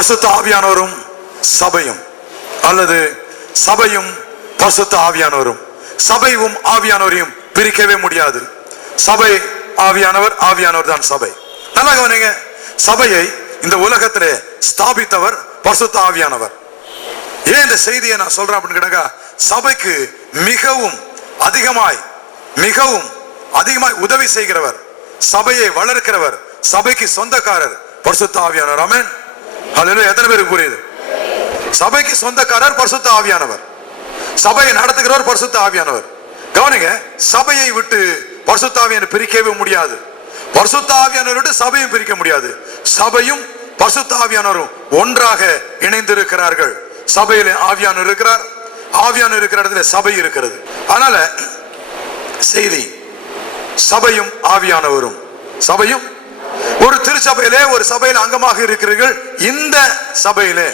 பரிசுத்த ஆவியானவரும் சபையும், அல்லது சபையும் பரிசுத்த ஆவியானவரும். சபையும் ஆவியானவரையும் பிரிக்கவே முடியாது. சபை ஆவியானவர், ஆவியானவர் தான் சபை. நல்லா கவனிங்க, சபையை இந்த உலகத்திலே ஸ்தாபித்தவர் பரிசுத்த ஆவியானவர். ஏன் இந்த செய்தியை நான் சொல்றேன் அப்படின்னு கேட்டாக்கா, சபைக்கு மிகவும் அதிகமாய் உதவி செய்கிறவர், சபையை வளர்க்கிறவர், சபைக்கு சொந்தக்காரர் பரிசுத்த ஆவியானவர். ஆமென். ஹல்லேலூயா. எத்தனை பேருக்கு புரியுது? சபைக்கு சொந்தக்காரர் பரிசுத்த ஆவியானவர், சபையை நடத்துகிறவர் பரிசுத்த ஆவியானவர். கவனிங்க, சபையை விட்டு பரிசுத்த ஆவியானவர் பிரிக்கவே முடியாது. பரிசுத்த ஆவியானவர் விட்டு சபையும் பிரிக்க முடியாது. சபையும் பரிசுத்த ஆவியானவரும் ஒன்றாக இணைந்திருக்கிறார்கள். சபையில ஆவியானவர் இருக்கிறார், ஆவியானவர் இருக்கிற இடத்துல சபை இருக்கிறது. அதனால செய்தி, சபையும் ஆவியானவரும், சபையும் ஒரு திருச்சபையிலே ஒரு சபையில அங்கமாக இருக்கிறீர்கள். இந்த சபையிலே,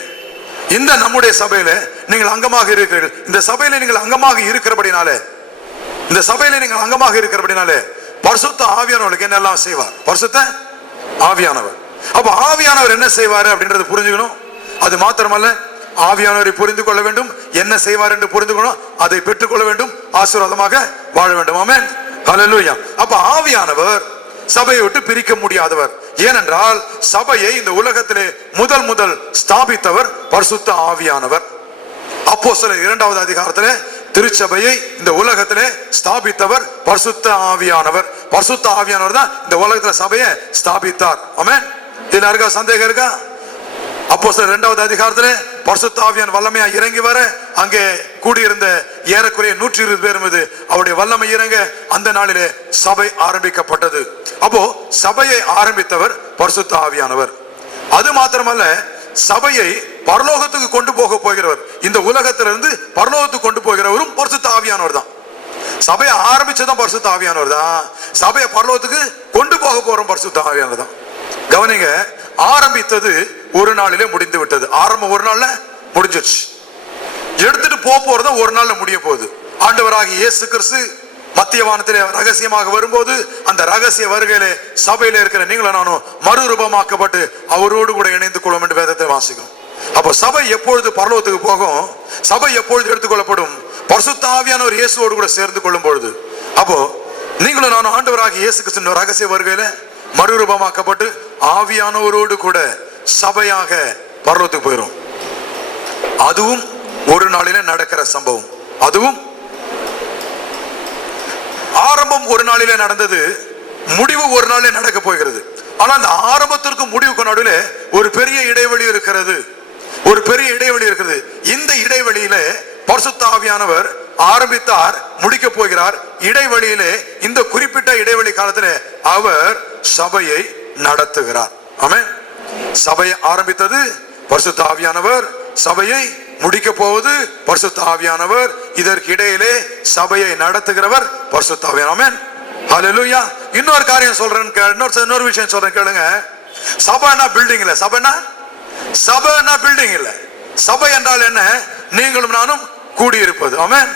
இந்த நம்முடைய சபையில நீங்கள் அங்கமாக இருக்கிறீர்கள். இந்த சபையில நீங்கள் அங்கமாக இருக்கிறபடினாலே, இந்த சபையில நீங்கள் அங்கமாக இருக்கிறபடினாலே பரிசுத்த ஆவியானவருக்கு என்னெல்லாம் செய்வார்? பரிசுத்த ஆவியானவர். அப்ப ஆவியானவர் என்ன செய்வார் அப்படின்றது புரிஞ்சுக்கணும். அது மாத்திரமல்ல, ஆவியானவரை புரிந்து கொள்ள வேண்டும், என்ன செய்வார் என்று புரிந்து கொள்ளணும், அதை பெற்றுக்கொள்ள வேண்டும், ஆசீர்வாதமாக வாழ வேண்டும். ஆமென். ஹல்லேலூயா. அப்ப ஆவியானவர் சபையை விட்டு பிரிக்க முடியாதவர். ஏனென்றால் சபையை இந்த உலகத்திலே முதல் ஸ்தாபித்தவர் பரிசுத்த ஆவியானவர். அப்போஸ்தலர் 2வது அதிகாரத்திலே திருச்சபையை இந்த உலகத்திலே ஸ்தாபித்தவர் பரிசுத்த ஆவியானவர். பரிசுத்த ஆவியானவர் தான் இந்த உலகத்துல சபையை ஸ்தாபித்தார். ஆமென். இதுல இருக்கா சந்தேகம் இருக்கா? அப்போஸ்தலர் 2வது அதிகாரத்திலே பரிசுத்த ஆவியான் வல்லமையா இறங்கி வர, அங்கே கூடியிருந்த ஏறக்குறைய 120 பேர் மீது அவருடைய வல்லமை இறங்க அந்த நாளிலே சபை ஆரம்பிக்கப்பட்டது. அப்போ சபையை ஆரம்பித்தவர் பரிசுத்த ஆவியானவர். அது மாத்திரமல்ல, சபையை பரலோகத்துக்கு கொண்டு போக போகிறவர், இந்த உலகத்திலிருந்து பரலோகத்துக்கு கொண்டு போகிறவரும் பரிசுத்த ஆவியானவர் தான். சபையை ஆரம்பிச்சதும் பரிசுத்த ஆவியானவர் தான், சபையை பரலோகத்துக்கு கொண்டு போக போறோம் பரிசுத்த ஆவியானவர் தான். கவனிங்க, ஆரம்பித்தது ஒரு நாளிலே முடிந்து விட்டது. ஆரம்பம் ஒரு நாள்ல முடிஞ்சிருச்சு. எடுத்துட்டு போறது ஒரு நாள்ல முடிய போகுது. ஆண்டவராகிய இயேசு கிறிஸ்து மத்திய வானத்திலே ரகசியமாக வரும்போது, அந்த ரகசிய வருகையிலே சபையில இருக்கிற நீங்களும் நானும் மறுரூபமாக்கப்பட்டு அவரோடு கூட இணைந்து கொள்ளும் என்று வேதத்தை வாசிக்கிறோம். அப்போ சபை எப்பொழுது பரலோகத்துக்கு போகும்? சபை எப்பொழுது எடுத்துக்கொள்ளப்படும்? பரிசுத்த ஆவியானவர் இயேசுவோடு கூட சேர்ந்து கொள்ளும் பொழுது. அப்போ நீங்களும் நானும் ஆண்டவராகிய இயேசு கிறிஸ்து ரகசிய வருகையில மறுரூபமாக்கப்பட்டு ஆவியானவரோடு கூட சபையாக பரலோகத்துக்கு போயிடும். அதுவும் ஒரு நாளிலே நடக்கிற சம்பவம். அதுவும் ஆரம்பம் ஒரு நாளிலே நடந்தது, முடிவு ஒரு நாளிலே நடக்க போகிறது. ஆனால் அந்த ஆரம்பத்திற்கும் முடிவுக்கு நடுவில் ஒரு பெரிய இடைவெளி இருக்கிறது. ஒரு பெரிய இடைவெளி இருக்கிறது. இந்த இடைவெளியிலே பரிசுத்த ஆவியானவர் ஆரம்பித்தார், முடிக்க போகிறார். இடைவெளியிலே, இந்த குறிப்பிட்ட இடைவெளி காலத்திலே அவர் சபையை நடத்துகிறார். ஆமென். சபையை ஆரம்பித்தது பரிசுத்த ஆவியானவர், சபையை முடிக்க போவது பரிசுத்த ஆவியானவர். இதற்கு இடையிலே சபையை நடத்துகிறவர் பரிசுத்த ஆவியானவர். ஆமென். ஹல்லேலூயா. இன்னொரு காரியம் சொல்றேன், இன்னொரு விஷயம் சொல்றேன் கேளுங்க. சபைனா பில்டிங் இல்ல. சபைனா பில்டிங் இல்ல. சபை என்றால் என்ன? நீங்களும் நானும் கூடியிருப்பது. ஆமென்.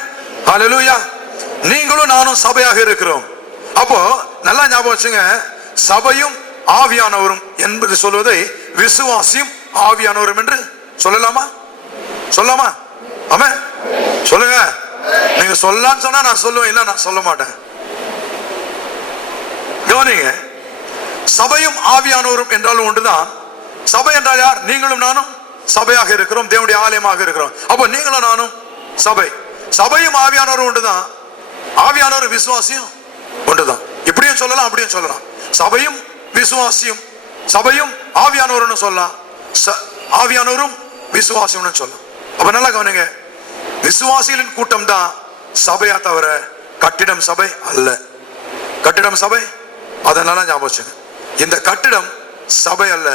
ஹல்லேலூயா. நீங்களும் நானும் சபையாக இருக்கிறோம். அப்போ நல்லா ஞாபகம் வச்சுங்க, சபையும் ஆவியானவரும் என்பது சொல்வதை விசுவாசியும் ஆவியானவரும் என்று சொல்லலாமா? சொல்லாமா? ஆமென். சொல்லுங்க. நீங்க சொல்லலாம்னு சொன்னா நான் சொல்லுவேன், இல்ல நான் சொல்ல மாட்டேன். கவனிங்க, சபையும் ஆவியானவரும் என்றாலும் ஒன்றுதான். சபை என்றால் யார்? நீங்களும் நானும் சபையாக இருக்கிறோம், தேவனுடைய ஆலயமாக இருக்கிறோம். அப்போ நீங்களும் நானும் சபை. சபையும் ஆவியானவரும் ஒன்றுதான், ஆவியானவரும் விசுவாசியும் ஒன்றுதான். இப்படியும் சொல்லலாம், அப்படியும் சொல்லலாம். சபையும் விசுவாசியும், சபையும் ஆவியானவரும் சொல்லலாம், ஆவியானவரும் விசுவாசியும் சொல்லலாம். அப்ப நல்லா கவனிங்க, விசுவாசிகளின் கூட்டம் தான் சபையா தவிர கட்டிடம் சபை அல்ல. கட்டிடம் சபை, அதனால ஞாபகம் வச்சுங்க. இந்த கட்டிடம் சபை அல்ல,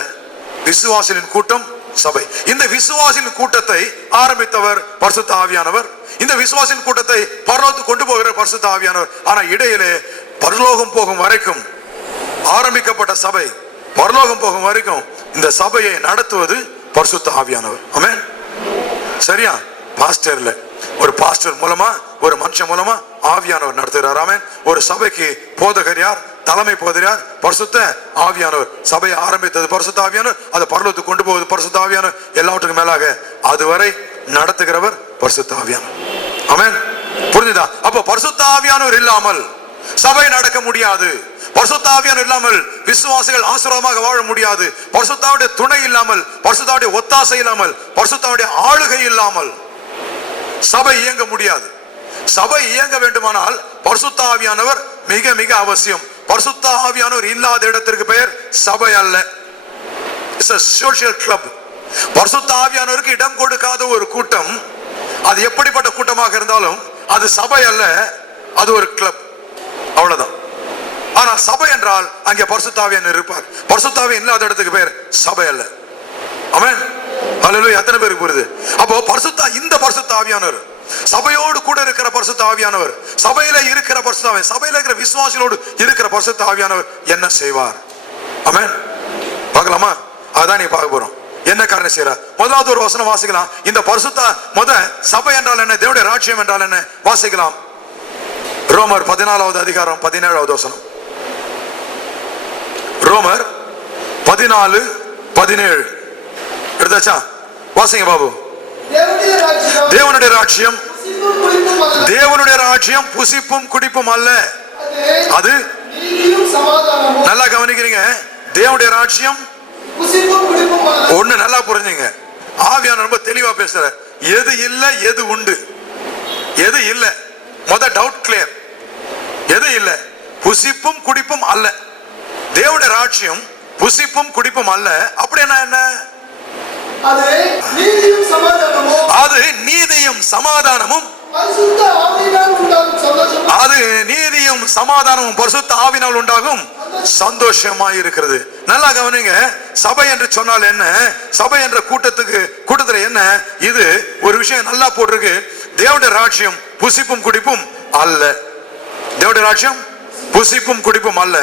விசுவாசிகளின் கூட்டம் சபை. இந்த விசுவாசிகளின் கூட்டத்தை ஆரம்பித்தவர் பரிசுத்த ஆவியானவர். இந்த விசுவாசியின் கூட்டத்தை பரலோகத்துக்கு கொண்டு போகிற பரிசுத்த ஆவியானவர். ஆனா இடையிலே பரலோகம் போகும் வரைக்கும் ஆரம்பிக்கப்பட்ட சபை பரலோகம் போகும் வரைக்கும் இந்த சபையை நடத்துவது பரிசுத்த ஆவியானவர். ஆமென். சரியா? பாஸ்டர் இல்ல, ஒரு பாஸ்டர் மூலமா, ஒரு மனுஷன் மூலமா ஆவியானவர் நடத்துகிறார். ஆமென். ஒரு சபைக்கு போதகர் யார்? தலைமை போதறியார் பரிசுத்த ஆவியானவர். சபையை ஆரம்பித்தது பரிசுத்த ஆவியானவர், அதை பரலோகத்துக்கு கொண்டு போவது பரிசுத்த ஆவியானவர், எல்லாவற்றுக்கும் மேலாக அதுவரை நடத்துகிறவர் பரிசுத்த ஆவியானவர். ஆமென். புரிஞ்சுதா? அப்போ பரிசுத்த ஆவியானவர் இல்லாமல் சபை நடக்க முடியாது. பரிசுத்த ஆவியானவர் இல்லாமல் விசுவாசிகள் ஆசீர்வாதமாக வாழ முடியாது. பரிசுத்தாவுடைய துணை இல்லாமல், பரிசுத்தாவுடைய ஒத்தாசை இல்லாமல், பரிசுத்தாவுடைய ஆளுகை இல்லாமல் சபை இயங்க முடியாது. சபை இயங்க வேண்டுமானால் பரிசுத்த ஆவியானவர் மிக மிக அவசியம். பரிசுத்த ஆவியானவர் இல்லாத இடத்திற்கு பெயர் சபை அல்ல, இட்ஸ் a social club. பரிசுத்த ஆவியானவருக்கு இடம் கொடுக்காத ஒரு கூட்டம், அது எப்படிப்பட்ட கூட்டமாக இருந்தாலும் அது சபை அல்ல, அது ஒரு கிளப், அவ்வளவுதான். ஆனா சபை என்றால் அங்கே பரிசுத்த ஆவியானவர் இருப்பார். பரிசுத்த ஆவியானவர் இல்லாத இடத்துக்கு பேர் சபை அல்ல. ஆமென். ஹல்லேலூயா. எத்தனை பேருக்கு புரியுது? அப்போ இந்த பரிசுத்த ஆவியானவர், சபையோடு கூட இருக்கிற பரிசுத்த ஆவியானவர், சபையில இருக்கிற பரிசுத்த ஆவியானவர், சபையில இருக்கிற விசுவாசிகளோடு இருக்கிற பரிசுத்த ஆவியானவர் என்ன செய்வார்? ஆமென். பார்க்கலாமா? அதான் நீ பார்க்க போறோம். என்ன காரணம் செய்யறார்? முதலாவது ஒரு வசனம் வாசிக்கலாம். இந்த பரிசுத்த சபை என்றால் என்ன, தேவனுடைய ராஜ்யம் என்றால் என்ன வாசிக்கலாம். ரோமர் 14வது அதிகாரம் 17வது வசனம். ரோமர் 14:17 எடுத்தாச்சா? வாசிங்க பாபு. தேவனுடைய ராஜ்யம், தேவனுடைய ராஜ்யம் புசிப்பும் குடிப்பும் அல்ல, அது நல்லா கவனிக்கிறீங்க. தேவனுடைய ராஜ்யம் ஒண்ணு நல்லா புரிஞ்சுங்க. ஆவியானவர் ரொம்ப தெளிவா பேசுற. எது இல்ல எது உண்டு, எது இல்ல டவுட் கிளியர். எது இல்ல? புசிப்பும் குடிப்பும் அல்ல. தேவனுடைய ராஜ்யம் புசிப்பும் குடிப்பும் அல்ல. அப்படின்னா என்ன? அது நீதியும் சமாதானமும், அது நீதியும் சமாதானமும் பரிசுத்த ஆவியினால் உண்டாகும் சந்தோஷமாய் இருக்கிறது. நல்லா கவனிங்க. சபை என்று சொன்னால் என்ன? சபை என்ற கூட்டத்துல என்ன? இது ஒரு விஷயம் நல்லா போட்டிருக்கு. தேவனுடைய ராஜ்யம் புசிப்பும் குடிப்பும் அல்ல. தேவனுடைய ராஜ்யம் புசிப்பும் குடிப்பும் அல்ல.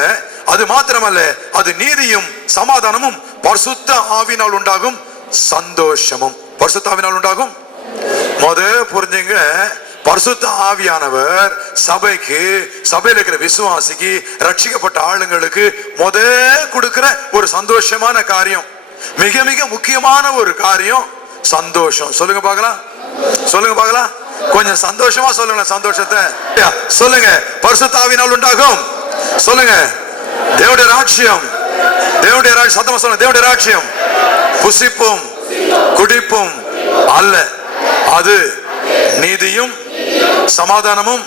அது மாத்திரமல்ல, அது நீதியும் சமாதானமும் பரிசுத்த ஆவியினால் உண்டாகும் சந்தோஷமும். பரிசுத்த ஆவியினால் உண்டாகும். புரிஞ்சுங்க. பரிசுத்த ஆவியானவர் சபைக்கு, சபையில் இருக்கிற விசுவாசிக்கு, ரட்சிக்கப்பட்ட ஆளுங்களுக்கு கொடுக்கிற ஒரு சந்தோஷமான காரியம், மிக மிக முக்கியமான ஒரு காரியம் சந்தோஷம். சொல்லுங்க பார்க்கலாம், சொல்லுங்க பார்க்கலாம். கொஞ்சம் சந்தோஷமா சொல்லுங்க. சந்தோஷத்தை சொல்லுங்க. பரிசுத்த ஆவியினால் உண்டாகும். சொல்லுங்க. தேவனுடைய ராஜ்யம், தேவனுடைய ராஜ்யம், சத்தமா சொல்லுங்க. தேவனுடைய ராஜ்யம் புசிப்பும் குடிப்பும் அல்ல, அது நீதியும் சமாதானமும்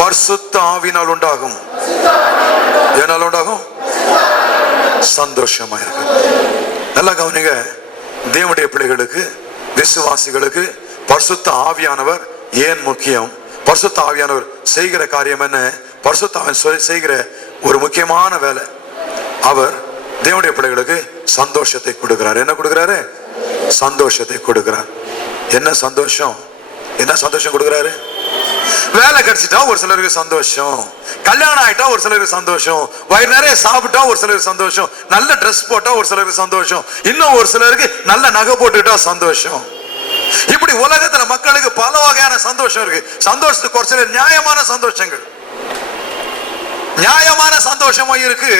பரிசுத்த ஆவியினால் உண்டாகும். என்னால் உண்டாகும் சந்தோஷமா இருக்கு. நல்லா கவனிங்க. தேவனுடைய பிள்ளைகளுக்கு, விசுவாசிகளுக்கு பரிசுத்த ஆவியானவர் ஏன் முக்கியம்? பரிசுத்த ஆவியானவர் செய்கிற காரியம் என்ன? பரிசுத்த ஆவியானவர் செய்கிற ஒரு முக்கியமான வேலை, அவர் தேவனுடைய பிள்ளைகளுக்கு சந்தோஷத்தை கொடுக்கிறார். என்ன கொடுக்கிறாரு? சந்தோஷத்தை கொடுக்கிறார். என்ன சந்தோஷம்? என்ன சந்தோஷம் கொடுக்கிறாரு? வேலை கிடைச்சிட்டா ஒரு சிலருக்கு சந்தோஷம், கல்யாணம் ஆயிட்டா ஒரு சிலருக்கு சந்தோஷம், வயிறு நிறைய சாப்பிட்டா ஒரு சிலருக்கு சந்தோஷம், நல்ல ட்ரெஸ் போட்டா ஒரு சிலருக்கு சந்தோஷம், இன்னும் ஒரு சிலருக்கு நல்ல நகை போட்டுட்டா சந்தோஷம். இப்படி உலகத்துல மக்களுக்கு பல வகையான சந்தோஷம் இருக்கு. சந்தோஷத்துக்கு ஒரு சில நியாயமான சந்தோஷங்கள், நியாயமான சந்தோஷமும் இருக்கு,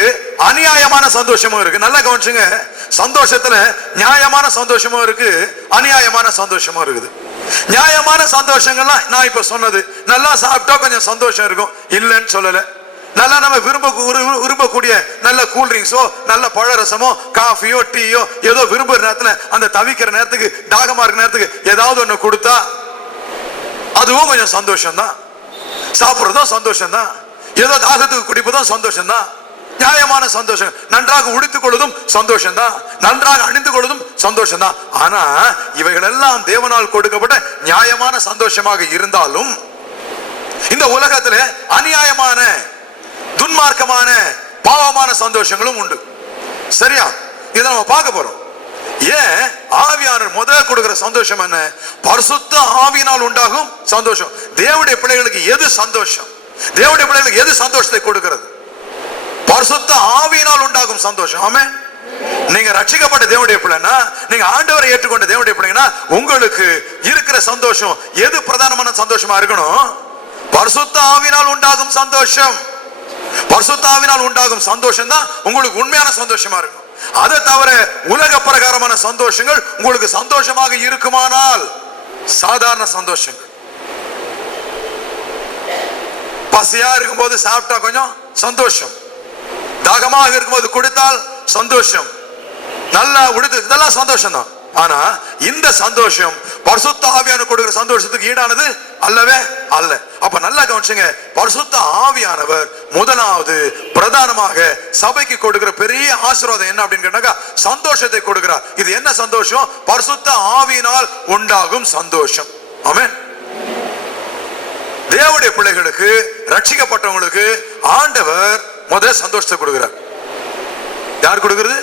அநியாயமான சந்தோஷமும் இருக்கு. நல்லா கவனிச்சுங்க. சந்தோஷத்துல நியாயமான சந்தோஷமும் இருக்கு, அநியாயமான சந்தோஷமும் இருக்குது. நியாயமான சந்தோஷங்கள்லாம் நான் இப்ப சொன்னது. நல்லா சாப்பிட்டா கொஞ்சம் சந்தோஷம் இருக்கும், இல்லைன்னு சொல்லல. நல்லா நம்ம விரும்பக்கூடிய நல்ல கூல்ட்ரிங்க்ஸோ, நல்ல பழரசமோ, காஃபியோ, டீயோ ஏதோ விரும்புற நேரத்துல, அந்த தவிக்கிற நேரத்துக்கு, தாகமா இருக்கிற நேரத்துக்கு ஏதாவது ஒண்ணு கொடுத்தா அதுவும் கொஞ்சம் சந்தோஷம் தான். சாப்பிடுறதும் சந்தோஷம் தான், ஏதோ தாகத்துக்கு குடிப்பதும் சந்தோஷம் தான். நியாயமான சந்தோஷம். நன்றாக உடுத்திக் கொள்வதும் சந்தோஷம் தான், நன்றாக அணிந்து கொள்வதும் சந்தோஷம் தான். ஆனா இவைகள் எல்லாம் தேவனால் கொடுக்கப்பட்ட நியாயமான சந்தோஷமாக இருந்தாலும், இந்த உலகத்துல அநியாயமான, துன்மார்க்கமான, பாவமான சந்தோஷங்களும் உண்டு. சரியா? இதை நம்ம பார்க்க போறோம். ஏன் ஆவியானவர் கொடுக்கிற சந்தோஷம் என்ன? பரிசுத்த ஆவியினால் உண்டாகும் சந்தோஷம். தேவனுடைய பிள்ளைகளுக்கு எது சந்தோஷம்? தேவனுடைய பிள்ளைகளுக்கு எது சந்தோஷத்தை கொடுக்கிறது? பரிசுத்த ஆவியினால் உண்டாகும் சந்தோஷம். ஆமென். நீங்க ரட்சிக்கப்பட்ட தேவனுடைய பிள்ளைனா, நீங்க ஆண்டவரை ஏற்றுக்கொண்ட தேவனுடைய பிள்ளைனா, உங்களுக்கு இருக்கிற சந்தோஷம் எது பிரதானமான சந்தோஷமா இருக்கணும்? பரிசுத்த ஆவியினால் உண்டாகும் சந்தோஷம். பரிசுத்த ஆவியினால் உண்டாகும் சந்தோஷம் தான் உங்களுக்கு உண்மையான சந்தோஷமா இருக்கும். அதை தவிர உலக பிரகாரமான சந்தோஷங்கள் உங்களுக்கு சந்தோஷமாக இருக்குமானால் சாதாரண சந்தோஷங்கள். பசியா இருக்கும்போது சாப்பிட்டா கொஞ்சம் சந்தோஷம், தாகமாக இருக்கும்போது குடித்தால் சந்தோஷம், நல்லா உடுத்து, இதெல்லாம் சந்தோஷம் தான். ஆனா இந்த சந்தோஷம் பரிசுத்த ஆவியானவர் கொடுக்கிற சந்தோஷத்துக்கு ஈடானது அல்லவே அல்ல. அப்ப நல்லா கவனிச்சுங்க, பரிசுத்த ஆவியானவர் முதலாவது பிரதானமாக சபைக்கு கொடுக்கிற பெரிய ஆசீர்வாதம் என்ன அப்படின்னு கேட்டாக்கா சந்தோஷத்தை கொடுக்கிறார். இது என்ன சந்தோஷம்? பரிசுத்த ஆவியினால் உண்டாகும் சந்தோஷம். ஆமென். தேவனுடைய பிள்ளைகளுக்கு, ரட்சிக்கப்பட்டவங்களுக்கு ஆண்டவர் முதல்ல சந்தோஷத்தை கொடுக்கிறார். யார் கொடுக்கிறது?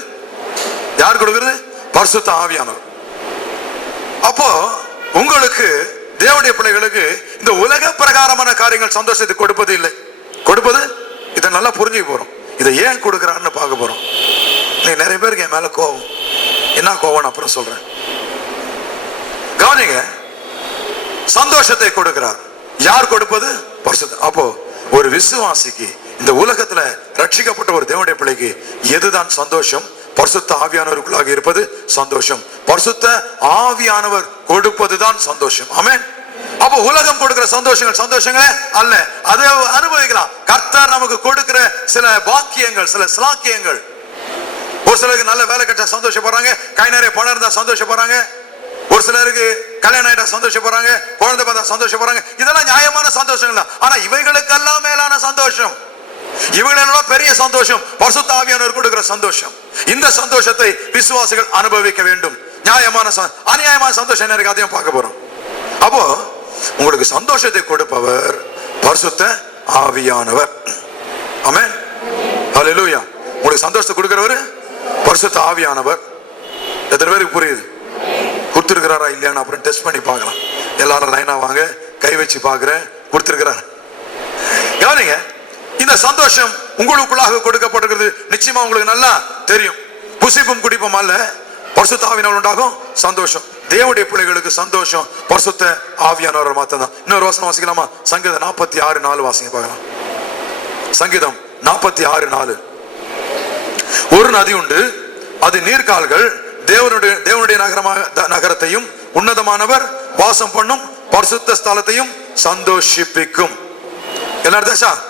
யார் கொடுக்கிறது? பரிசுத்த ஆவியானவர். அப்போ உங்களுக்கு, தேவனுடைய பிள்ளைகளுக்கு இந்த உலக பிரகாரமான காரியங்கள் சந்தோஷத்தை கொடுப்பது இல்லை. கொடுப்பது, இதை நல்லா புரிஞ்சுக்க போறோம். இதை ஏன் கொடுக்கிறான்னு பார்க்க போறோம். நீ நிறைய பேருக்கு என் மேல கோவம், என்ன கோவம் அப்புறம் சொல்றேன். கவனிங்க, சந்தோஷத்தை கொடுக்கிறார். யார் கொடுப்பது? பரிசுத்த. அப்போ ஒரு விசுவாசிக்கு, இந்த உலகத்துல ரட்சிக்கப்பட்ட ஒரு தேவனுடைய பிள்ளைக்கு எதுதான் சந்தோஷம்? பரிசுத்த ஆவியானவருக்குள்ளாக இருப்பது சந்தோஷம். பரிசுத்த ஆவியானவர் கொடுப்பதுதான் சந்தோஷம். ஆமென். அப்போ உலகம் கொடுக்கிற சந்தோஷங்கள் சந்தோஷங்களே அல்ல, அதை அனுபவிக்கலாம். கர்த்தர் நமக்கு கொடுக்கிற சில பாக்கியங்கள், சில ஸ்லாக்கியங்கள். ஒரு சிலருக்கு நல்ல வேலை கிடைச்சா சந்தோஷப்படுறாங்க, கை நிறைய பணம் இருந்தா சந்தோஷப்படுறாங்க. ஒரு சிலருக்கு கல்யாணம் ஆயிட்டா சந்தோஷப்படுறாங்க, குழந்தை பார்த்தா சந்தோஷப்படுறாங்க. இதெல்லாம் நியாயமான சந்தோஷங்கள் தான். ஆனா இவைகளுக்கெல்லாம் மேலான சந்தோஷம், இவங்களெல்லாம் பெரிய சந்தோஷம் பரிசுத்த ஆவியானவர் கொடுக்கிற சந்தோஷம். இந்த சந்தோஷத்தை விசுவாசிகள் அனுபவிக்க வேண்டும். நியாயமான அநியாயமான சந்தோஷம் என்ன இருக்கு அதையும் பார்க்க போறோம். அப்போ உங்களுக்கு சந்தோஷத்தை கொடுப்பவர் பரிசுத்த ஆவியானவர். ஆமென். ஹல்லேலூயா. உங்களுக்கு சந்தோஷத்தை கொடுக்கிறவர் பரிசுத்த ஆவியானவர். எத்தனை பேருக்கு புரியுது? கொடுத்திருக்கிறாரா இல்லையான்னு அப்புறம் டெஸ்ட் பண்ணி பார்க்கலாம். எல்லாரும் லைனா வாங்க, கை வச்சு பார்க்கிறேன். கொடுத்திருக்கிறார். கவனிங்க, இந்த சந்தோஷம் உங்களுக்குள்ளாக கொடுக்கப்பட்டிருக்கிறது. நிச்சயமா உங்களுக்கு நல்லா தெரியும். புசிப்பும் குடிப்பும் அல்ல, பரிசுத்த ஆவியானவர் உண்டாகும் சந்தோஷம். தேவனுடைய பிள்ளைகளுக்கு சந்தோஷம் பரிசுத்த ஆவியானவர் மாத்திரம். இன்னொரு வசனம் வாசிக்கலாமா? சங்கீதம் 46:4 வாசிங்க பார்க்கலாம். சங்கீதம் 46:4. ஒரு நதி உண்டு, அது நீர்க்கால்கள், தேவனுடைய நகரத்தையும் உன்னதமானவர் வாசம் பண்ணும் பரிசுத்த ஸ்தலத்தையும் சந்தோஷிப்பிக்கும். என்ன அர்த்தம்?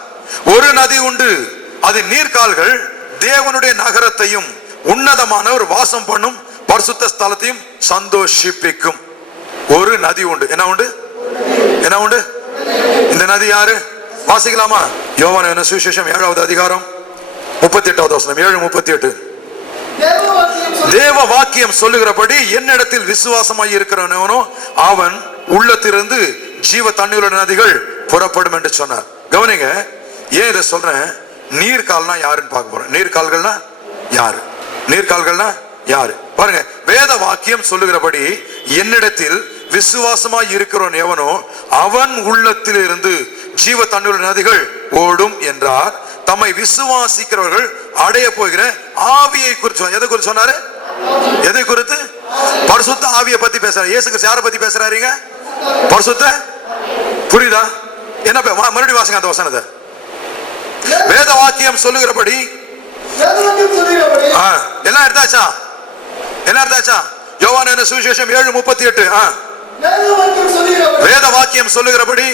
ஒரு நதி உண்டு, அது நீர்க்கால்கள், தேவனுடைய நகரத்தையும் உன்னதமானவர் வாசம் பண்ணும் பரிசுத்த ஸ்தலத்தையும் சந்தோஷிப்பிக்கும். ஒரு நதி உண்டு. என்ன உண்டு? என்ன உண்டு? இந்த நதி யாரு? வாசிக்கலாமா? யோவான் சுவிசேஷம் 7வது அதிகாரம் 38வது வசனம். 7:38. தேவ வாக்கியம் சொல்லுகிறபடி என்னிடத்தில் விசுவாசமாய் இருக்கிறவனோ அவன் உள்ளத்திலிருந்து ஜீவ தண்ணீருள்ள நதிகள் புறப்படும் என்று சொன்னார். கவனிங்க, ஏன் இதை சொல்றேன்? நீர்கால்னா யாருன்னு பார்க்க போறேன். நீர்கால்கள்னா யாரு? நீர்கால்கள்னா யாரு? பாருங்க, வேத வாக்கியம் சொல்லுகிறபடி என்னிடத்தில் விசுவாசமாய் இருக்கிறவன் எவனோ அவன் உள்ளத்தில் இருந்து ஜீவ தண்ணீருள்ள நதிகள் ஓடும் என்றார். தம்மை விசுவாசிக்கிறவர்கள் அடைய போகிற ஆவியை குறித்து. எதை குறித்து சொன்னாரு? எதை குறித்து? பரிசுத்த ஆவியை பத்தி பேசுறாரு. இயேசு கிறிஸ்து யாரை பத்தி பேசுறாருங்க? பரிசுத்த. புரியுதா? என்ன? மறுபடியும் வாசிங்க அந்த வசனத்தை. வேத வாக்கியம் சொல்லுகிறபடி எல்லாம் எடுத்தாச்சா? எல்லாம் எடுத்தாச்சா? யோவான் சுவிசேஷம் 7:38. வேத வாக்கியம் சொல்லுகிறபடி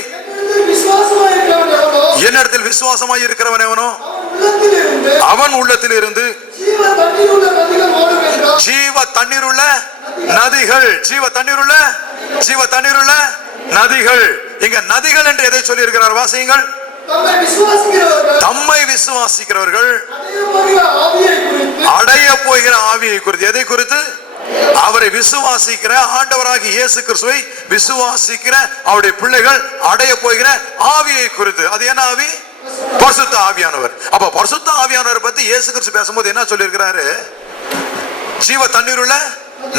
என்னிடத்தில் விசுவாசமாய் இருக்கிறவன் எவனோ அவன் உள்ளத்தில் இருந்து ஜீவ தண்ணீருள்ள நதிகள். ஜீவ தண்ணீருள்ள, ஜீவ தண்ணீருள்ள நதிகள். இங்க நதிகள் என்று எதை சொல்லி இருக்கிறார்? வாசியுங்கள். தம்மை விசுவாசிக்கிறவர்கள் அடைய போகிற ஆவியை குறித்து. எதை குறித்து? அவரை விசுவாசிக்கிற ஆண்டவராகிய இயேசு கிறிஸ்துவை விசுவாசிக்கிற அவருடைய பிள்ளைகள் அடைய போகிற ஆவியை குறித்து. அது என்ன ஆவி? பரிசுத்த ஆவியானவர். அப்ப பரிசுத்த ஆவியானவர் பத்தி இயேசு கிறிஸ்து பேசும்போது என்ன சொல்லி இருக்கிறாரு? ஜீவ தண்ணீருள்ள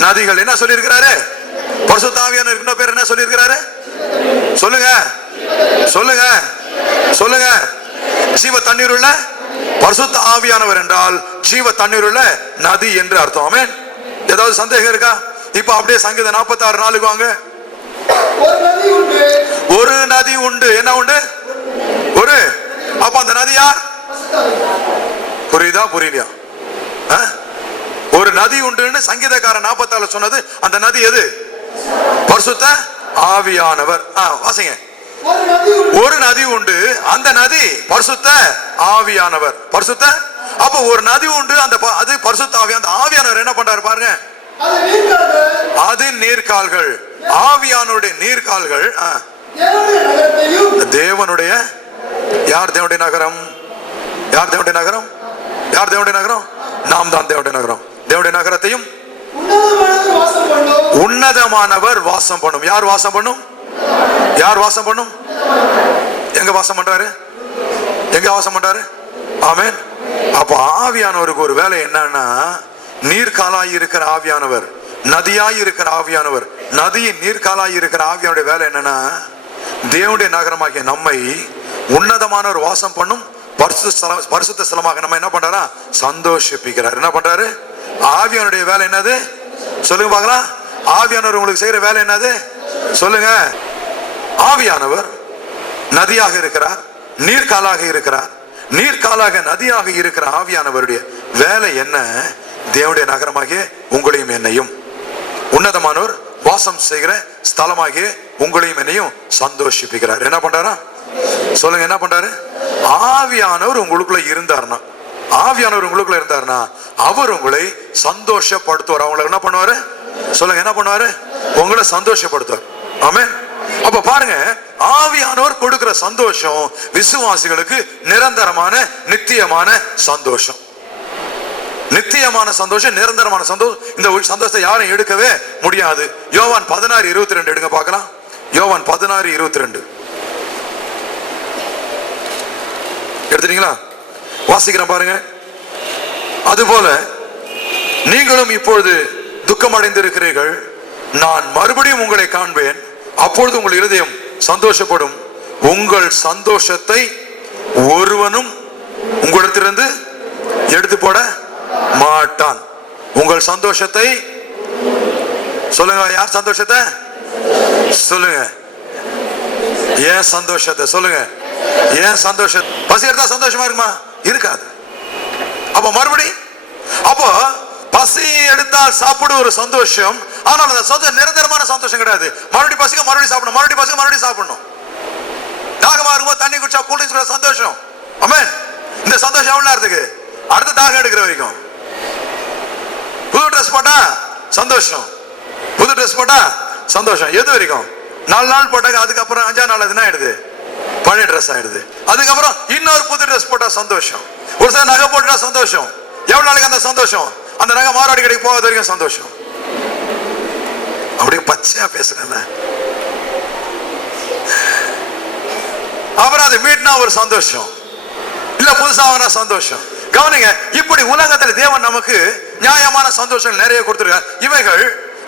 நதிகள். என்ன சொல்லி இருக்கிறாரு? பரிசுத்த ஆவியானவர் இன்னொரு பேர் என்ன சொல்லி இருக்கிறாரு? சொல்லுங்க, சொல்லுங்க, சொல்லுங்க. ஜீவ தண்ணீருள்ள பரிசுத்த ஆவியானவர் என்றால் ஜீவ தண்ணீருள்ள நதி என்று அர்த்தம். ஆமென். ஏதாவது சந்தேகம் இருக்கா? இப்ப அப்படியே சங்கீதம் 46:4 வாங்க. ஒரு நதி உண்டு. என்ன உண்டு? ஒரு. அப்ப அந்த நதி யார்? புரியுதா புரியலையா? ஒரு நதி உண்டுன்னு சங்கீதக்காரன் 44 சொன்னது, அந்த நதி எது? பரிசுத்த ஆவியானவர். வாசிங்க. ஒரு நதி உண்டு, அந்த நதி பரிசுத்த ஆவியானவர். பரிசுத்த, அப்ப ஒரு நதி உண்டு, அந்த அது பரிசுத்த ஆவியான. அந்த ஆவியானவர் என்ன பண்றாரு பாருங்க, அது நீர்கால்கள், ஆவியானுடைய நீர்கால்கள். தேவனுடைய, யார் தேவனுடைய நகரம்? யார் தேவனுடைய நகரம்? யார் தேவனுடைய நகரம்? நாம் தான் தேவனுடைய நகரம். தேவனுடைய நகரத்தையும் உன்னதமானவர் வாசம் பண்ணும். யார் வாசம் பண்ணும்? யார் வாசம் பண்ணும்? எங்க வாசம் பண்றாரு? எங்க வாசம் பண்றாரு? ஆமென். அப்ப ஆவியானவருக்கு ஒரு வேலை என்னன்னா, நீர்காலாய் இருக்கிற ஆவியானவர், நதியாய் இருக்கிற ஆவியானவர், நதியின் நீர்காலாய் இருக்கிற ஆவியானுடைய வேலை என்னன்னா, தேவனுடைய நகரமாகிய நம்மை உன்னதமானவர் வாசம் பண்ணும் பரிசுத்த ஸ்தலமாக நம்ம என்ன பண்றாரா? சந்தோஷிப்பிக்கிறார். என்ன பண்றாரு? ஆவியானுடைய வேலை என்னது? சொல்லுங்க பார்க்கலாம். ஆவியானவர் உங்களுக்கு செய்யற வேலை என்னது? சொல்லுங்க. ஆவியானவர் நதியாக இருக்கிறார், நீர்காலாக இருக்கிறார். நீர்காலாக நதியாக இருக்கிற ஆவியானவருடைய வேலை என்ன? தேவனுடைய நகரமாகிய உங்களையும் என்னையும், உன்னதமானவர் வாசம் செய்கிற ஸ்தலமாகிய உங்களையும் என்னையும் சந்தோஷிப்பிக்கிறார். என்ன பண்றாரா? சொல்லுங்க. என்ன பண்றாரு? ஆவியானவர் உங்களுக்குள்ள இருந்தார்னா, ஆவியானவர் உங்களுக்குள்ள இருந்தார்னா அவர் உங்களை சந்தோஷப்படுத்துவார். அவங்களை என்ன பண்ணுவாரு? சொல்லுங்க. என்ன பண்ணுவாரு? உங்களை சந்தோஷப்படுத்துவார். ஆமென். அப்ப பாருங்க, ஆவியானவர் கொடுக்கிற சந்தோஷம் விசுவாசிகளுக்கு நிரந்தரமான நித்தியமான சந்தோஷம். நித்தியமான சந்தோஷம், நிரந்தரமான சந்தோஷம். இந்த சந்தோஷத்தை யாரும் எடுக்கவே முடியாது. யோவான் 16:22 எடுங்க பார்க்கலாம். யோவான் 16:22 எடுத்துட்டீங்களா? வாசிக்கிறேன் பாருங்க. அதுபோல நீங்களும் இப்பொழுது துக்கம் அடைந்திருக்கிறீர்கள், நான் மறுபடியும் உங்களை காண்பேன், அப்பொழுது உங்கள் இருதயம் சந்தோஷப்படும், உங்கள் சந்தோஷத்தை ஒருவனும் உங்களிடத்திலிருந்து எடுத்து போட மாட்டான். உங்கள் சந்தோஷத்தை சொல்லுங்க. யார் சந்தோஷத்தை? சொல்லுங்க. ஏன் சந்தோஷத்தை? சொல்லுங்க. ஏன் சந்தோஷம்? பசி எடுத்தா சந்தோஷமா இருக்குமா? இருக்காது. அப்ப மறுபடி, அப்போ பசி எடுத்தால் சாப்பிடு ஒரு சந்தோஷம். ஆனால் அந்த சந்தோஷம் நிரந்தரமான சந்தோஷம் கிடையாது. மறுபடியும் பசிக்க மறுபடியும் சாப்பிடணும், மறுபடியும் பசிக்க மறுபடியும் சாப்பிடணும். தாகமா இருக்கும்போது தண்ணி குடிச்சா, கூல் ட்ரிங்க்ஸ் சந்தோஷம். ஆமென். இந்த சந்தோஷம் எவ்வளவு நேரத்துக்கு? அடுத்த தாகம் எடுக்கிற வரைக்கும். புது ட்ரெஸ் போட்டா சந்தோஷம், புது ட்ரெஸ் போட்டா சந்தோஷம். எது வரைக்கும்? 4 நாள் போட்டாங்க, அதுக்கப்புறம் 5ஆம் நாள் அது என்ன ஆயிடுது? பழைய ட்ரெஸ் ஆயிடுது. அதுக்கப்புறம் இன்னொரு புது ட்ரெஸ் போட்டா சந்தோஷம். ஒரு சில நகை போட்டா சந்தோஷம். எவ்வளவு நாளைக்கு அந்த சந்தோஷம்? அந்த நகை மாறாடி கடைக்கு போகாத வரைக்கும் சந்தோஷம். அப்படியே பச்சையா பேசுறேன். அப்புறம் அதை மீட்னா ஒரு சந்தோஷம், இல்ல புதுசாக சந்தோஷம். கவனிங்க, இப்படி உலகத்தில் தேவன் நமக்கு நியாயமான சந்தோஷங்கள் நிறைய கொடுத்திருக்கார். இவைகள்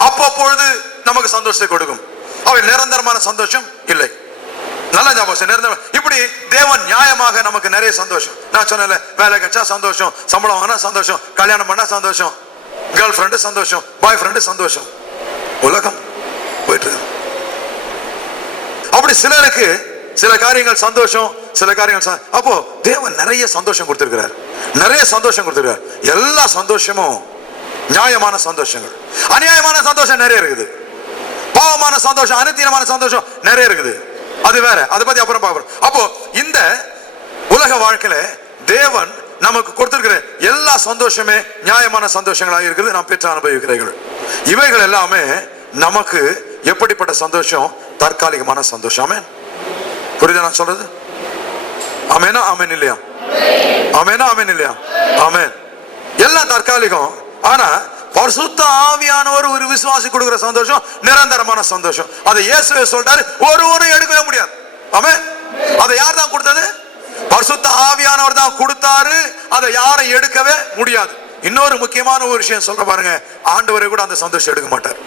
அப்பப்பொழுது நமக்கு சந்தோஷத்தை கொடுக்கும். அவை நிரந்தரமான சந்தோஷம் இல்லை. நல்ல ஞாபகம், நிரந்தரம். இப்படி தேவன் நியாயமாக நமக்கு நிறைய சந்தோஷம். நான் சொன்னேன்ல, வேலை கிடைச்சா சந்தோஷம், சம்பளம் வாங்கினா சந்தோஷம், கல்யாணம் பண்ணா சந்தோஷம், கேர்ள் ஃப்ரெண்டு சந்தோஷம், பாய் ஃப்ரெண்டு சந்தோஷம். உலகம் போயிட்டு அப்படி சிலருக்கு சில காரியங்கள் சந்தோஷம், சில காரியங்கள். அப்போ தேவன் நிறைய சந்தோஷம் கொடுத்திருக்கிறார், நிறைய சந்தோஷம் கொடுத்திருக்கிறார். எல்லா சந்தோஷமும் நியாயமான சந்தோஷங்கள். அநியாயமான சந்தோஷம் நிறைய இருக்குது. பாவமான சந்தோஷம், அனித்தியமான சந்தோஷம் நிறைய இருக்குது. அது வேற, அதை பத்தி அப்புறம் பார்ப்போம். அப்போ இந்த உலக வாழ்க்கையில தேவன் நமக்கு கொடுத்திருக்கிற எல்லா சந்தோஷமே நியாயமான சந்தோஷங்களாக இருக்குது. நாம் பெற்று அனுபவிக்கிறீர்கள். இவைகள் எல்லாமே நமக்கு எப்படிப்பட்ட சந்தோஷம்? தற்காலிகமான சந்தோஷம். ஆமென். புரியுதா நான் சொல்றது? ஆமெனா? ஆமென் இல்லையா? ஆமெனா? ஆமென் இல்லையா? ஆமென். எல்லாம் தற்காலிகம். ஆனா பரிசுத்த ஆவியானவர் ஒரு விசுவாசி கொடுக்கிற சந்தோஷம் நிரந்தரமான சந்தோஷம். அதை இயேசுவே சொல்றாரு, ஒருவரும் எடுக்கவே முடியாது. ஆமென். அதை யார் தான் கொடுத்தது? பரிசுத்த ஆவியானவர் தான் கொடுத்தாரு. அதை யாரை எடுக்கவே முடியாது. இன்னொரு முக்கியமான ஒரு விஷயம் சொல்ற பாருங்க, ஆண்டவரை கூட அந்த சந்தோஷம் எடுக்க மாட்டார்.